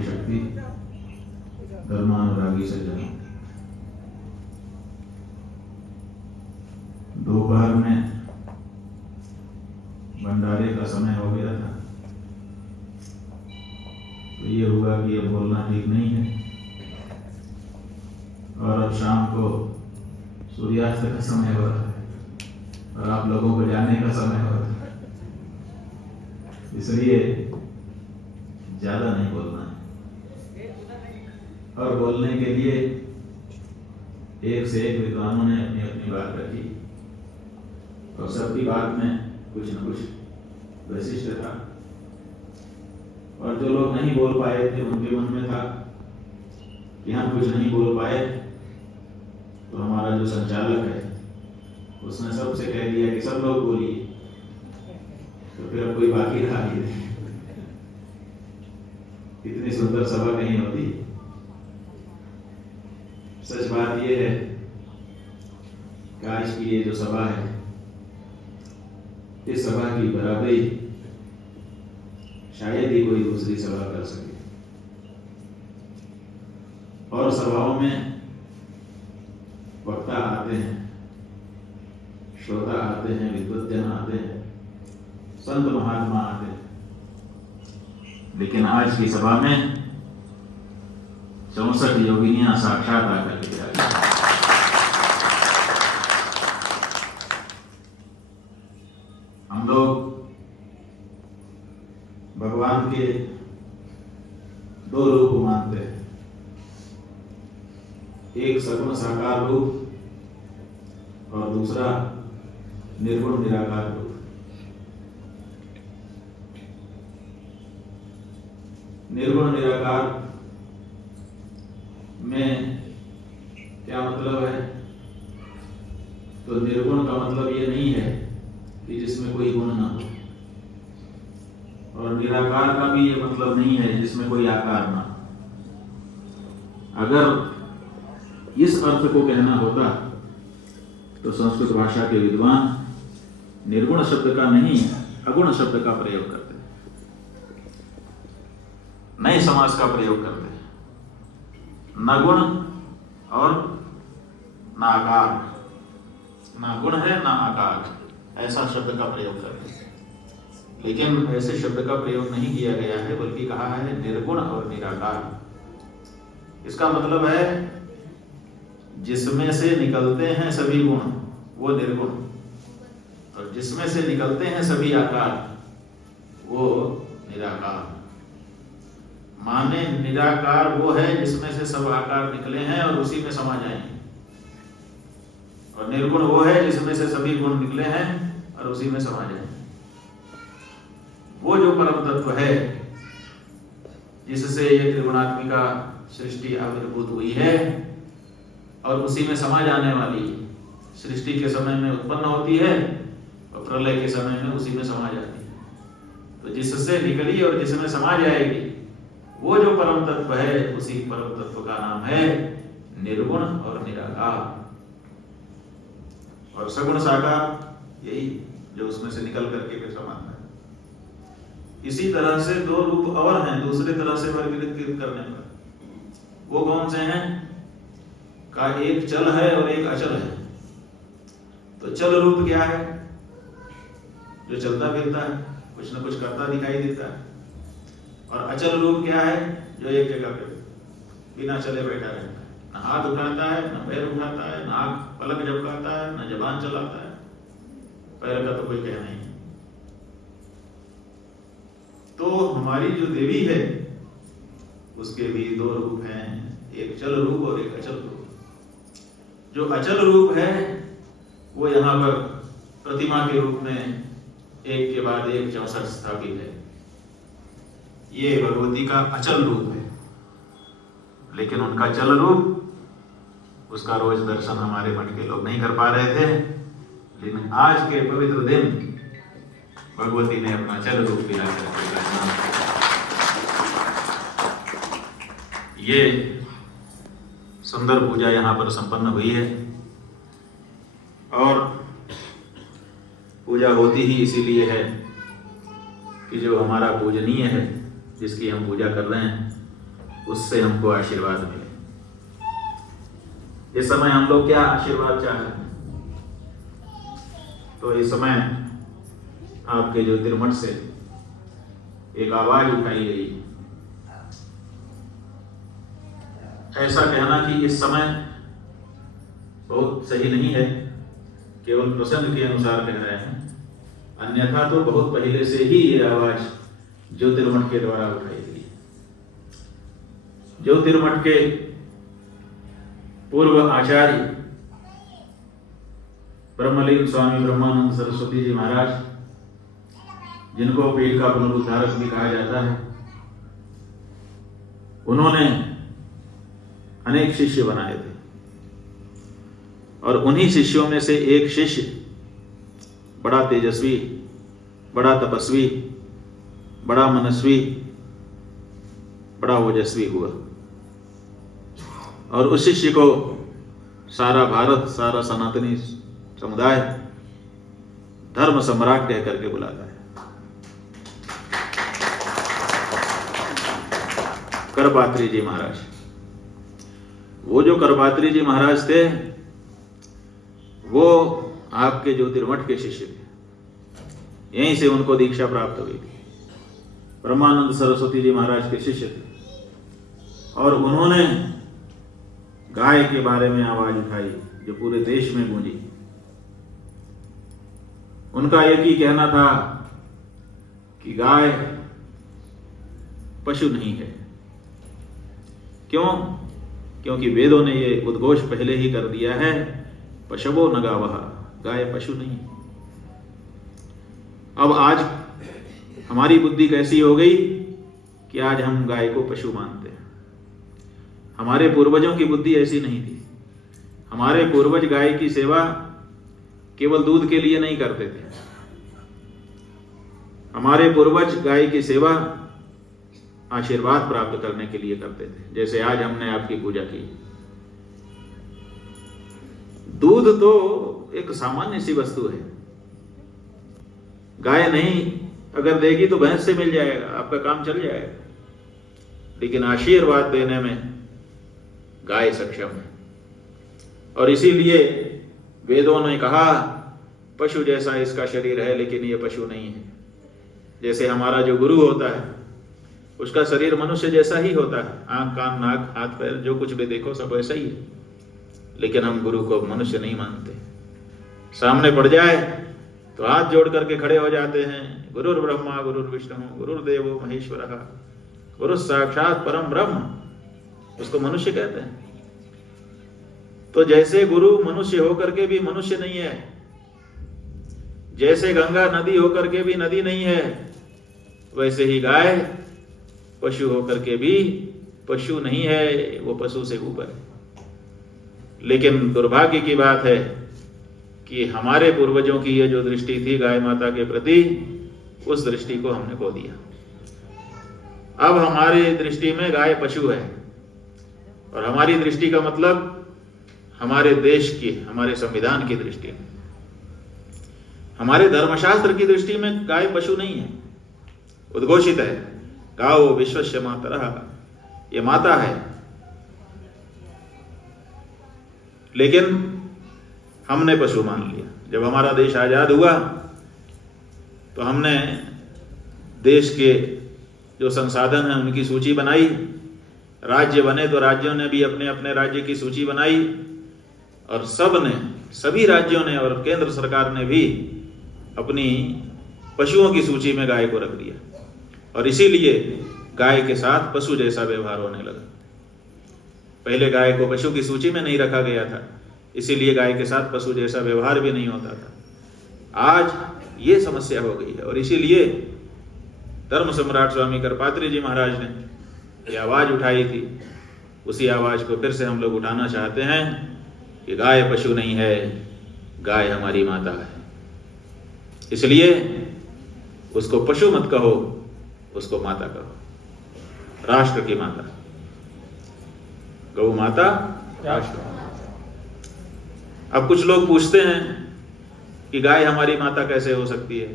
की शक्ति, धर्मानुरागी सज्जनों। दोपहर में भंडारे का समय हो गया था, तो ये हुआ कि ये बोलना ठीक नहीं है, और अब शाम को सूर्यास्त का समय हो रहा है और आप लोगों को जाने का समय हो रहा है, इसलिए ज्यादा नहीं बोलना है। और बोलने के लिए एक से एक विद्वानों ने अपनी अपनी बात रखी और सबकी बात में कुछ न कुछ वैशिष्ट था। और जो लोग नहीं बोल पाए थे उनके मन में था कि हम कुछ नहीं बोल पाए, तो हमारा जो संचालक है उसने सबसे कह दिया कि सब लोग बोलिए, तो फिर अब कोई बाकी रहा ही नहीं। इतनी सुंदर सभा कहीं होती। सच बात यह है कि आज की ये जो सभा है, इस सभा की बराबरी शायद ही कोई दूसरी सभा कर सके। और सभाओं में वक्ता आते हैं, श्रोता आते हैं, विद्वज्जन आते हैं, संत महात्मा आते हैं, लेकिन आज की सभा में 64 योगिनियां साक्षात आकर के जा रही हैं। हम लोग भगवान के दो रूप मानते हैं, एक सगुण साकार रूप और दूसरा निर्गुण निराकार रूप। निर्गुण निराकार में क्या मतलब है? तो निर्गुण का मतलब ये नहीं है कि जिसमें कोई गुण ना हो, और निराकार का भी ये मतलब नहीं है जिसमें कोई आकार ना हो। अगर इस अर्थ को कहना होता तो संस्कृत भाषा के विद्वान निर्गुण शब्द का नहीं, अगुण शब्द का प्रयोग करते, नए समास का प्रयोग करते हैं। न गुण और न आकार, ना गुण है ना आकार, ऐसा शब्द का प्रयोग करते हैं। लेकिन ऐसे शब्द का प्रयोग नहीं किया गया है, बल्कि कहा है निर्गुण और निराकार। इसका मतलब है जिसमें से निकलते हैं सभी गुण वो निर्गुण, और जिसमें से निकलते हैं सभी आकार वो निराकार। माने निराकार वो है जिसमें से सब आकार निकले हैं और उसी में समा जाएंगे, और निर्गुण वो है जिसमें से सभी गुण निकले हैं और उसी में समा जाएंगे। वो जो परम तत्व है जिससे ये त्रिगुणात्मिका सृष्टि आविर्भूत हुई है और उसी में समा जाने वाली, सृष्टि के समय में उत्पन्न होती है और प्रलय के समय में उसी में समा जाती है। तो जिससे निकली और जिसमें समा जाएगी, वो जो परम तत्व है, उसी परम तत्व का नाम है निर्गुण और निराकार। और सगुण साकार यही जो उसमें से निकल करके फिर समाता है। इसी तरह से दो रूप और हैं दूसरे तरह से वर्गीकृत करने पर। वो कौन से हैं? का एक चल है और एक अचल है। तो चल रूप क्या है? जो चलता फिरता है, कुछ न कुछ करता दिखाई देता है। और अचल रूप क्या है? जो एक जगह पे बिना चले बैठा रहता है, न हाथ उठाता है, न पैर उठाता है, न आंख पलक झपकाता है, न जबान चलाता है। पैर का तो कोई कहना ही नहीं। तो हमारी जो देवी है उसके भी दो रूप हैं, एक चल रूप और एक अचल रूप। जो अचल रूप है वो यहाँ पर प्रतिमा के रूप में एक के बाद एक 64 स्थापित है। ये भगवती का अचल रूप है, लेकिन उनका चल रूप, उसका रोज दर्शन हमारे मठ के लोग नहीं कर पा रहे थे। लेकिन आज के पवित्र दिन भगवती ने अपना चल रूप भी लाकर ये सुंदर पूजा यहाँ पर संपन्न हुई है। और पूजा होती ही इसीलिए है कि जो हमारा पूजनीय है, जिसकी हम पूजा कर रहे हैं, उससे हमको आशीर्वाद मिले। इस समय हम लोग क्या आशीर्वाद चाह रहे हैं? तो इस समय आपके ज्योतिर्मठ से एक आवाज उठाई गई, ऐसा कहना कि इस समय बहुत सही नहीं है, केवल प्रसंग के अनुसार कह रहे हैं, अन्यथा तो बहुत पहले से ही ये आवाज ज्योतिर्मठ के द्वारा उठाई गई। ज्योतिर्मठ के पूर्व आचार्य ब्रह्मलीन स्वामी ब्रह्मानंद सरस्वती जी महाराज, जिनको पीठ का पुनरुद्धारक भी कहा जाता है, उन्होंने अनेक शिष्य बनाए थे और उन्हीं शिष्यों में से एक शिष्य बड़ा तेजस्वी, बड़ा तपस्वी, बड़ा मनस्वी, बड़ा ओजस्वी हुआ और उस शिष्य को सारा भारत, सारा सनातनी समुदाय धर्म सम्राट कह करके बुलाता है। करपात्री जी महाराज, वो जो करपात्री जी महाराज थे वो आपके ज्योतिर्मठ के शिष्य थे, यहीं से उनको दीक्षा प्राप्त हुई थी। ब्रह्मानंद सरस्वती जी महाराज के शिष्य थे और उन्होंने गाय के बारे में आवाज उठाई जो पूरे देश में गूंजी। उनका एक ही कहना था कि गाय पशु नहीं है। क्यों? क्योंकि वेदों ने ये उद्घोष पहले ही कर दिया है, पशवो न गावः, गाय पशु नहीं। अब आज हमारी बुद्धि कैसी हो गई कि आज हम गाय को पशु मानते हैं। हमारे पूर्वजों की बुद्धि ऐसी नहीं थी। हमारे पूर्वज गाय की सेवा केवल दूध के लिए नहीं करते थे। हमारे पूर्वज गाय की सेवा आशीर्वाद प्राप्त करने के लिए करते थे, जैसे आज हमने आपकी पूजा की। दूध तो एक सामान्य सी वस्तु है। गाय नहीं अगर देगी तो भैंस से मिल जाएगा, आपका काम चल जाएगा। लेकिन आशीर्वाद देने में गाय सक्षम है और इसीलिए वेदों ने कहा पशु जैसा इसका शरीर है लेकिन ये पशु नहीं है। जैसे हमारा जो गुरु होता है उसका शरीर मनुष्य जैसा ही होता है, आंख कान नाक हाथ पैर जो कुछ भी देखो सब वैसा ही है, लेकिन हम गुरु को मनुष्य नहीं मानते। सामने पड़ जाए तो हाथ जोड़ करके खड़े हो जाते हैं, गुरुर् ब्रह्मा गुरुर् विष्णु गुरुर्देवो महेश्वरः गुरु साक्षात परम ब्रह्म, उसको मनुष्य कहते हैं। तो जैसे गुरु मनुष्य होकर के भी मनुष्य नहीं है, जैसे गंगा नदी होकर के भी नदी नहीं है, वैसे ही गाय पशु होकर के भी पशु नहीं है, वो पशु से ऊपर है। लेकिन दुर्भाग्य की बात है कि हमारे पूर्वजों की ये जो दृष्टि थी गाय माता के प्रति, उस दृष्टि को हमने खो दिया। अब हमारी दृष्टि में गाय पशु है और हमारी दृष्टि का मतलब हमारे देश की, हमारे संविधान की दृष्टि में, हमारे धर्मशास्त्र की दृष्टि में गाय पशु नहीं है, उद्घोषित है गाओ विश्वस्य मातरः, ये माता है। लेकिन हमने पशु मान लिया। जब हमारा देश आजाद हुआ तो हमने देश के जो संसाधन हैं उनकी सूची बनाई, राज्य बने तो राज्यों ने भी अपने अपने राज्य की सूची बनाई और सभी राज्यों ने और केंद्र सरकार ने भी अपनी पशुओं की सूची में गाय को रख दिया और इसीलिए गाय के साथ पशु जैसा व्यवहार होने लगा। पहले गाय को पशु की सूची में नहीं रखा गया था, इसीलिए गाय के साथ पशु जैसा व्यवहार भी नहीं होता था। आज ये समस्या हो गई है और इसीलिए धर्म सम्राट स्वामी करपात्री जी महाराज ने ये आवाज उठाई थी। उसी आवाज को फिर से हम लोग उठाना चाहते हैं कि गाय पशु नहीं है, गाय हमारी माता है। इसलिए उसको पशु मत कहो, उसको माता कहो, राष्ट्र की माता। गौ माता राष्ट्र। अब कुछ लोग पूछते हैं कि गाय हमारी माता कैसे हो सकती है।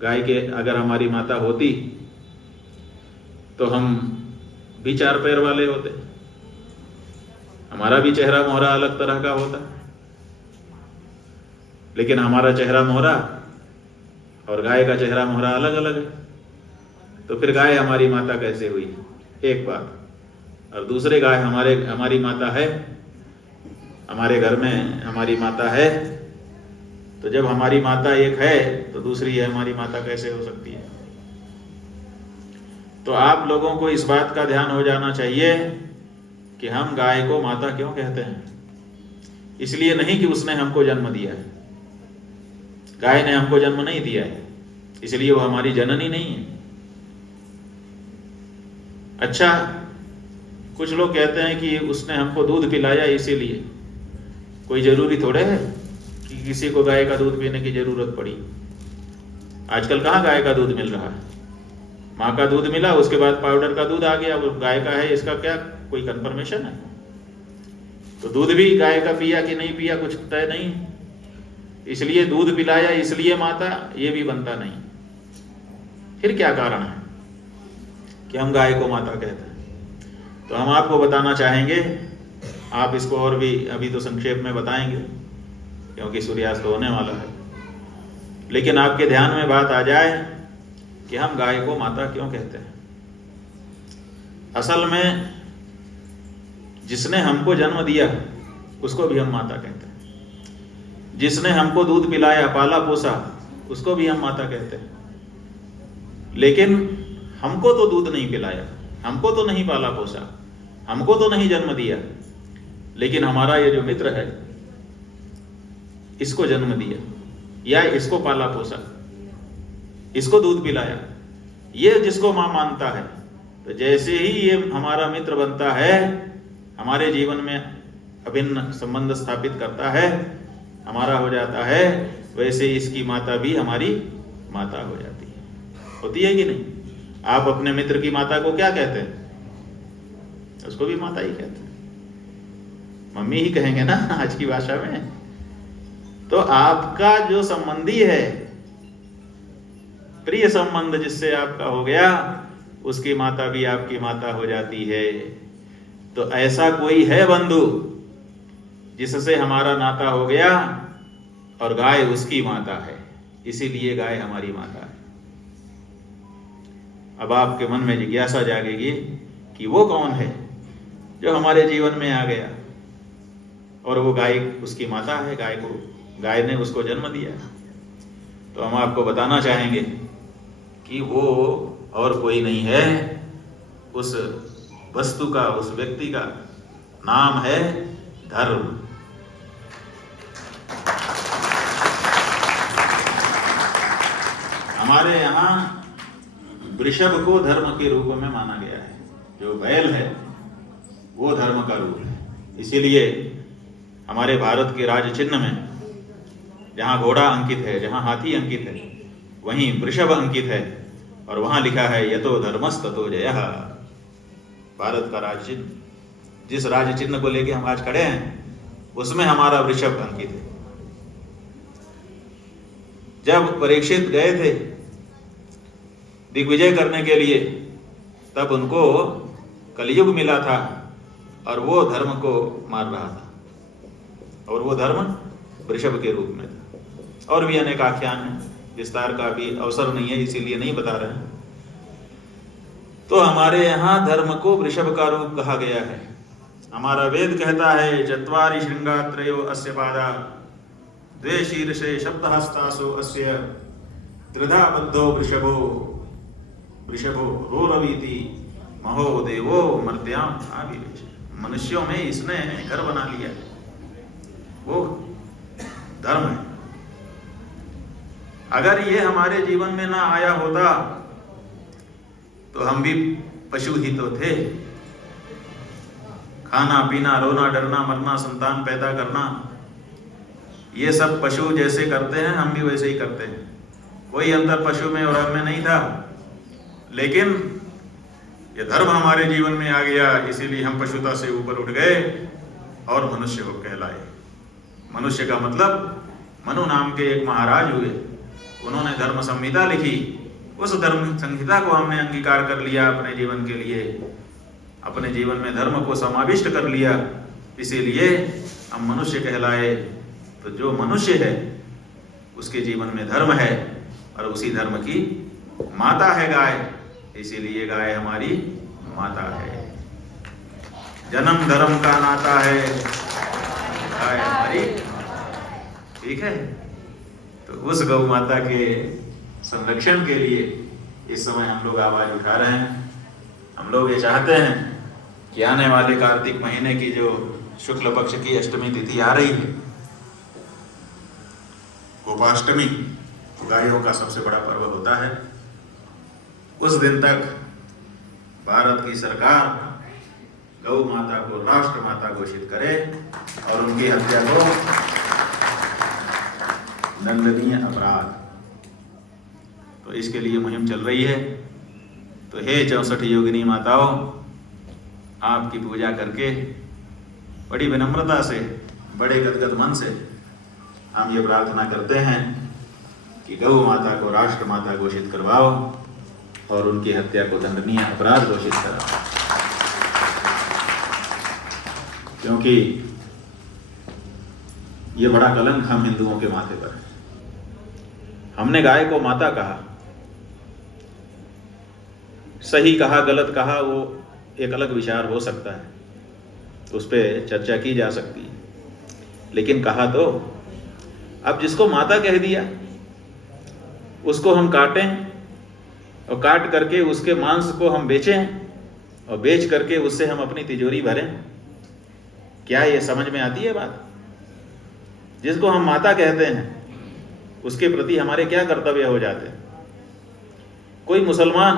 गाय के अगर हमारी माता होती तो हम भी 4 पैर वाले होते, हमारा भी चेहरा मोहरा अलग तरह का होता, लेकिन हमारा चेहरा मोहरा और गाय का चेहरा मोहरा अलग अलग है। तो फिर गाय हमारी माता कैसे हुई? एक बात। और दूसरे, गाय हमारी माता है, हमारे घर में हमारी माता है, तो जब हमारी माता एक है तो दूसरी है हमारी माता कैसे हो सकती है? तो आप लोगों को इस बात का ध्यान हो जाना चाहिए कि हम गाय को माता क्यों कहते हैं। इसलिए नहीं कि उसने हमको जन्म दिया है, गाय ने हमको जन्म नहीं दिया है, इसलिए वो हमारी जननी नहीं है। अच्छा, कुछ लोग कहते हैं कि उसने हमको दूध पिलाया इसीलिए। कोई जरूरी थोड़े है कि किसी को गाय का दूध पीने की जरूरत पड़ी। आजकल कहाँ गाय का दूध मिल रहा है? माँ का दूध मिला, उसके बाद पाउडर का दूध आ गया, वो गाय का है इसका क्या कोई कंफर्मेशन है? तो दूध भी गाय का पिया कि नहीं पिया कुछ तय नहीं, इसलिए दूध पिलाया इसलिए माता, ये भी बनता नहीं। फिर क्या कारण है कि हम गाय को माता कहते हैं? तो हम आपको बताना चाहेंगे, आप इसको और भी अभी तो संक्षेप में बताएंगे क्योंकि सूर्यास्त होने वाला है, लेकिन आपके ध्यान में बात आ जाए कि हम गाय को माता क्यों कहते हैं। असल में जिसने हमको जन्म दिया उसको भी हम माता कहते हैं, जिसने हमको दूध पिलाया, पाला पोसा, उसको भी हम माता कहते हैं। लेकिन हमको तो दूध नहीं पिलाया, हमको तो नहीं पाला पोसा, हमको तो नहीं जन्म दिया, लेकिन हमारा ये जो मित्र है इसको जन्म दिया या इसको पाला पोसा, इसको दूध पिलाया, ये जिसको मां मानता है। तो जैसे ही ये हमारा मित्र बनता है, हमारे जीवन में अभिन्न संबंध स्थापित करता है, हमारा हो जाता है, वैसे इसकी माता भी हमारी माता हो जाती है। होती है कि नहीं? आप अपने मित्र की माता को क्या कहते हैं? उसको भी माता ही कहते हैं, मम्मी ही कहेंगे ना आज की भाषा में। तो आपका जो संबंधी है, प्रिय संबंध जिससे आपका हो गया, उसकी माता भी आपकी माता हो जाती है। तो ऐसा कोई है बंधु जिससे हमारा नाता हो गया और गाय उसकी माता है, इसीलिए गाय हमारी माता है। अब आपके मन में जिज्ञासा जागेगी कि वो कौन है जो हमारे जीवन में आ गया और वो गाय उसकी माता है, गाय ने उसको जन्म दिया। तो हम आपको बताना चाहेंगे कि वो और कोई नहीं है, उस वस्तु का, उस व्यक्ति का नाम है धर्म। हमारे यहाँ वृषभ को धर्म के रूप में माना गया है। जो बैल है वो धर्म का रूप है। इसीलिए हमारे भारत के राज चिन्ह में जहाँ घोड़ा अंकित है, जहाँ हाथी अंकित है, वहीं वृषभ अंकित है और वहां लिखा है यतो धर्मस्ततो जयः। भारत का राज चिन्ह, जिस राज चिन्ह को लेके हम आज खड़े हैं, उसमें हमारा वृषभ अंकित है। जब परीक्षित गए थे दिग्विजय करने के लिए, तब उनको कलयुग मिला था और वो धर्म को मार रहा था, और वो धर्म वृषभ के रूप में था। और भी अनेक आख्यान हैं, विस्तार का भी अवसर नहीं है, इसीलिए नहीं बता रहे हैं। तो हमारे यहाँ धर्म को वृषभ का रूप कहा गया है। हमारा वेद कहता है चत्वारि श्रृंगा त्रयो अस्य पादा, द्वे शीर्षे सप्तहस्तासो अस्य, त्रिधा बद्धो वृषभो रोरवीति महो देवो मर्त्याम आविवेश। मनुष्यों में इसने घर बना लिया, वो धर्म है। अगर ये हमारे जीवन में ना आया होता तो हम भी पशु ही तो थे। खाना पीना, रोना डरना, मरना, संतान पैदा करना, ये सब पशु जैसे करते हैं हम भी वैसे ही करते हैं। कोई अंतर पशु में और हम में नहीं था, लेकिन ये धर्म हमारे जीवन में आ गया, इसीलिए हम पशुता से ऊपर उठ गए और मनुष्य हो कहलाए। मनुष्य का मतलब मनु नाम के एक महाराज हुए, उन्होंने धर्म संहिता लिखी, उस धर्म संहिता को हमने अंगीकार कर लिया अपने जीवन के लिए। अपने जीवन में धर्म को समाविष्ट कर लिया, इसीलिए हम मनुष्य कहलाए। तो जो मनुष्य है उसके जीवन में धर्म है, और उसी धर्म की माता है गाय, इसीलिए गाय हमारी माता है। जन्म धर्म का नाता है, गाय हमारी, ठीक है। तो उस गौ माता के संरक्षण के लिए इस समय हम लोग आवाज उठा रहे हैं। हम लोग ये चाहते हैं कि आने वाले कार्तिक महीने की जो शुक्ल पक्ष की अष्टमी तिथि आ रही है, गोपाष्टमी, गायों का सबसे बड़ा पर्व होता है। उस दिन तक भारत की सरकार गौ माता को राष्ट्र माता घोषित करे और उनकी हत्या को दंडनीय अपराध। तो इसके लिए मुहिम चल रही है। तो हे 64 योगिनी माताओं, आपकी पूजा करके बड़ी विनम्रता से, बड़े गदगद मन से हम ये प्रार्थना करते हैं कि गौ माता को राष्ट्र माता घोषित करवाओ और उनकी हत्या को दंडनीय अपराध घोषित कराओ। क्योंकि ये बड़ा कलंक हम हिंदुओं के माथे पर है। हमने गाय को माता कहा, सही कहा गलत कहा वो एक अलग विचार हो सकता है, उस पर चर्चा की जा सकती है, लेकिन कहा तो। अब जिसको माता कह दिया उसको हम काटें और काट करके उसके मांस को हम बेचें और बेच करके उससे हम अपनी तिजोरी भरें, क्या ये समझ में आती है बात? जिसको हम माता कहते हैं उसके प्रति हमारे क्या कर्तव्य हो जाते हैं? कोई मुसलमान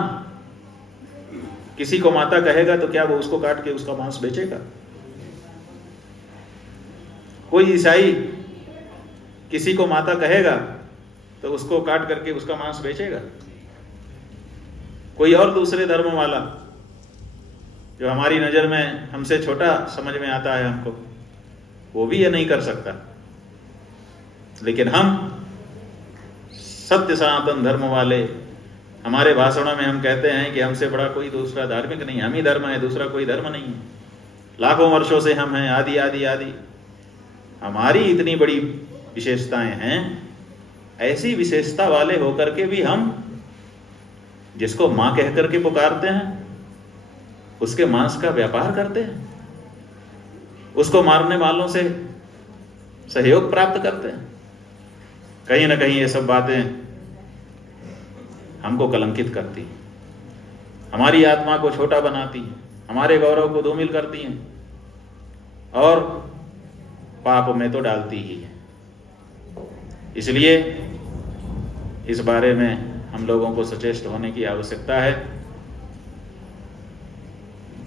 किसी को माता कहेगा तो क्या वो उसको काट के उसका मांस बेचेगा? कोई ईसाई किसी को माता कहेगा तो उसको काट करके उसका मांस बेचेगा? कोई और दूसरे धर्म वाला जो हमारी नजर में हमसे छोटा समझ में आता है हमको, वो भी ये नहीं कर सकता। लेकिन हम सत्य सनातन धर्म वाले, हमारे भाषणों में हम कहते हैं कि हमसे बड़ा कोई दूसरा धार्मिक नहीं, हम ही धर्म है, दूसरा कोई धर्म नहीं है। लाखों वर्षों से हम हैं, आदि आदि आदि। हमारी इतनी बड़ी विशेषताएं हैं, ऐसी विशेषता वाले होकर के भी हम जिसको मां कह करके पुकारते हैं उसके मांस का व्यापार करते हैं, उसको मारने वालों से सहयोग प्राप्त करते हैं। कहीं ना कहीं ये सब बातें हमको कलंकित करती हैं, हमारी आत्मा को छोटा बनाती हैं, हमारे गौरव को धूमिल करती हैं और पाप में तो डालती ही है। इसलिए इस बारे में हम लोगों को सचेष्ट होने की आवश्यकता है।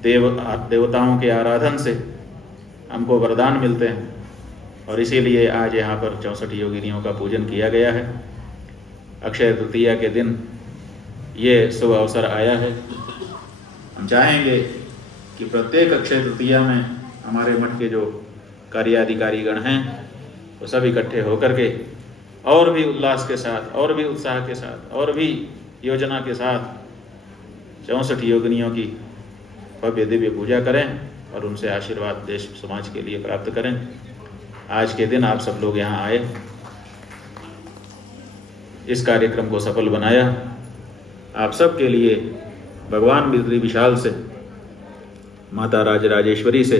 देवताओं के आराधन से हमको वरदान मिलते हैं और इसीलिए आज यहाँ पर 64 योगिनियों का पूजन किया गया है। अक्षय तृतीया के दिन ये शुभ अवसर आया है। हम चाहेंगे कि प्रत्येक अक्षय तृतीया में हमारे मठ के जो कार्याधिकारी गण हैं वो सब इकट्ठे होकर के और भी उल्लास के साथ, और भी उत्साह के साथ, और भी योजना के साथ 64 योगिनियों की भव्य दिव्य पूजा करें और उनसे आशीर्वाद देश समाज के लिए प्राप्त करें। आज के दिन आप सब लोग यहाँ आए, इस कार्यक्रम को सफल बनाया। आप सब के लिए भगवान बिद्री विशाल से, माता राजराजेश्वरी से,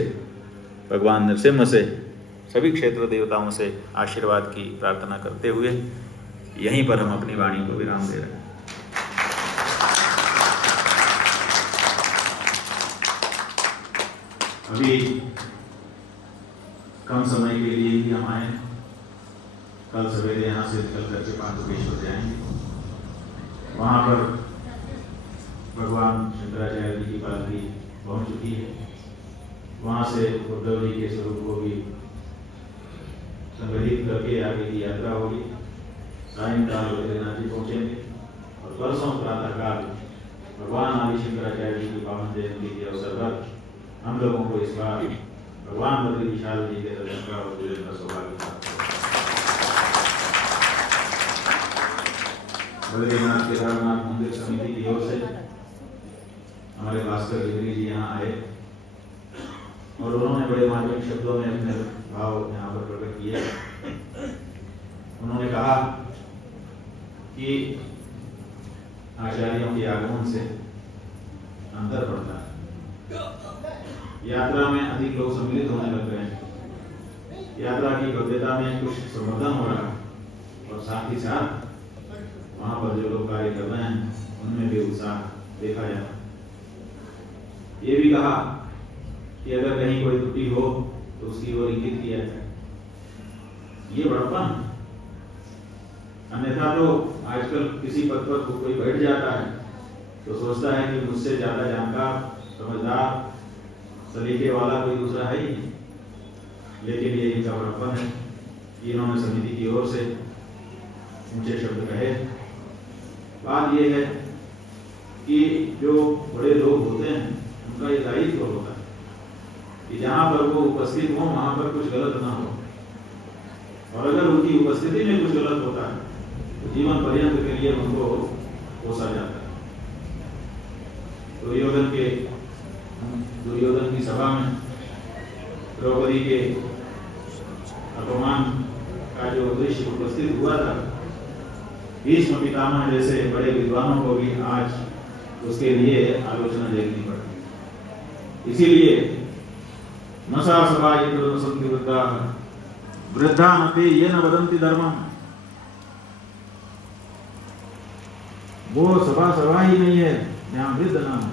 भगवान नरसिम्हा से, सभी क्षेत्र देवताओं से आशीर्वाद की प्रार्थना करते हुए यहीं पर हम अपनी वाणी को विराम दे रहे हैं। अभी कम समय के लिए ही हम आए, कल सवेरे यहाँ से निकल करके पांचोकेश्वर जाएंगे। वहाँ पर भगवान शंकराचार्य जी की पालकी पहुँच चुकी है। वहाँ से उद्धव जी के स्वरूप को भी संग्रहित करके आगे की यात्रा होगी। सायंकाल बद्रीनाथ जी पहुँचेंगे और परसों प्रातःकाल भगवान आदि शंकराचार्य जी की पावन जयंती के अवसर पर हम लोगों को इस बार भगवान बद्री विशाल जी के दर्शन का और पूजन का सौभाग्य प्राप्त होगा। बद्रीनाथ केदारनाथ मंदिर समिति की ओर से हमारे भास्कर गिरी जी यहाँ आए और उन्होंने बड़े मार्मिक शब्दों में अपने भाव यहाँ पर प्रकट किए। उन्होंने कहा कि आचार्यों के आगमन से अंतर पड़ता है, यात्रा में अधिक लोग सम्मिलित होने लग रहे हैं, यात्रा की भव्यता में कुछ संवर्धन हो रहा है और साथ ही साथ वहाँ पर जो लोग कार्य कर रहे हैं उनमें भी उत्साह देखा जाता है। ये भी कहा कि अगर कहीं कोई त्रुटि हो तो उसकी ओर इंगित किया जाए। ये बड़प्पन, अन्यथा तो आजकल किसी पद पर कोई बैठ जाता है तो सोचता है कि मुझसे ज्यादा जानकार, समझदार, सलीके वाला कोई दूसरा है ही नहीं। लेकिन ये इनका बड़प्पन है कि इन्होंने समिति की ओर से ऊंचे शब्द कहे। बात यह है कि जो बड़े लोग होते हैं उनका ये दायित्व होता है कि जहाँ पर वो उपस्थित हो वहाँ पर कुछ गलत ना हो, और अगर उनकी उपस्थिति में कुछ गलत होता है तो जीवन पर्यंत के लिए उनको कोसा जाता है। दुर्योधन की सभा में द्रौपदी के अपमान का जो दृश्य उपस्थित हुआ था, भीष्म पितामह जैसे बड़े विद्वानों को भी आज उसके लिए आलोचना देखनी पड़ती। इसीलिए नसा सभा यत्र सन्ति वृद्धाः वृद्धानपि येन वदन्ति धर्मम्। वो सभा ही नहीं है जहाँ वृद्ध ना हो,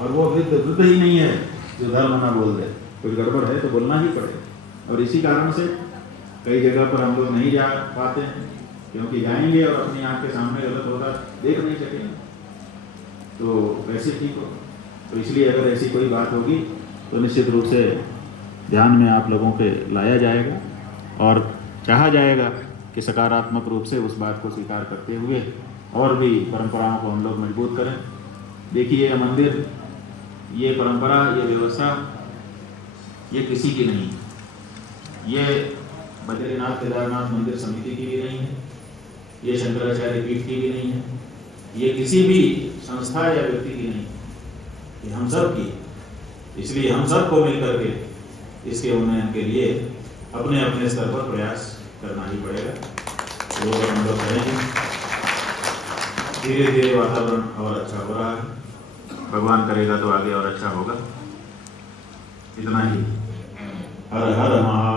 और वो वृद्ध ही नहीं है जो धर्म ना बोल दे। कुछ गड़बड़ है तो बोलना ही पड़ेगा। और इसी कारण से कई जगह पर हम लोग नहीं जा पाते हैं, क्योंकि जाएंगे और अपनी आंख के सामने गलत होगा देख नहीं सकेंगे तो वैसे ठीक हो। तो इसलिए अगर ऐसी कोई बात होगी तो निश्चित रूप से ध्यान में आप लोगों के लाया जाएगा और चाहा जाएगा कि सकारात्मक रूप से उस बात को स्वीकार करते हुए और भी परंपराओं को हम लोग मजबूत करें। देखिए, यह मंदिर, ये परंपरा, ये व्यवस्था, ये किसी की नहीं है। ये बद्रीनाथ केदारनाथ मंदिर समिति की भी नहीं है, ये शंकराचार्य पीठ की भी नहीं है, ये किसी भी संस्था या व्यक्ति की नहीं, ये हम सब की। इसलिए हम सबको मिलकर के इसके उन्नयन के लिए अपने अपने स्तर पर प्रयास करना ही पड़ेगा। लोग हम लोग करेंगे, धीरे धीरे वातावरण और अच्छा हो रहा है। भगवान करेगा तो आगे और अच्छा होगा। इतना ही। हर हर महा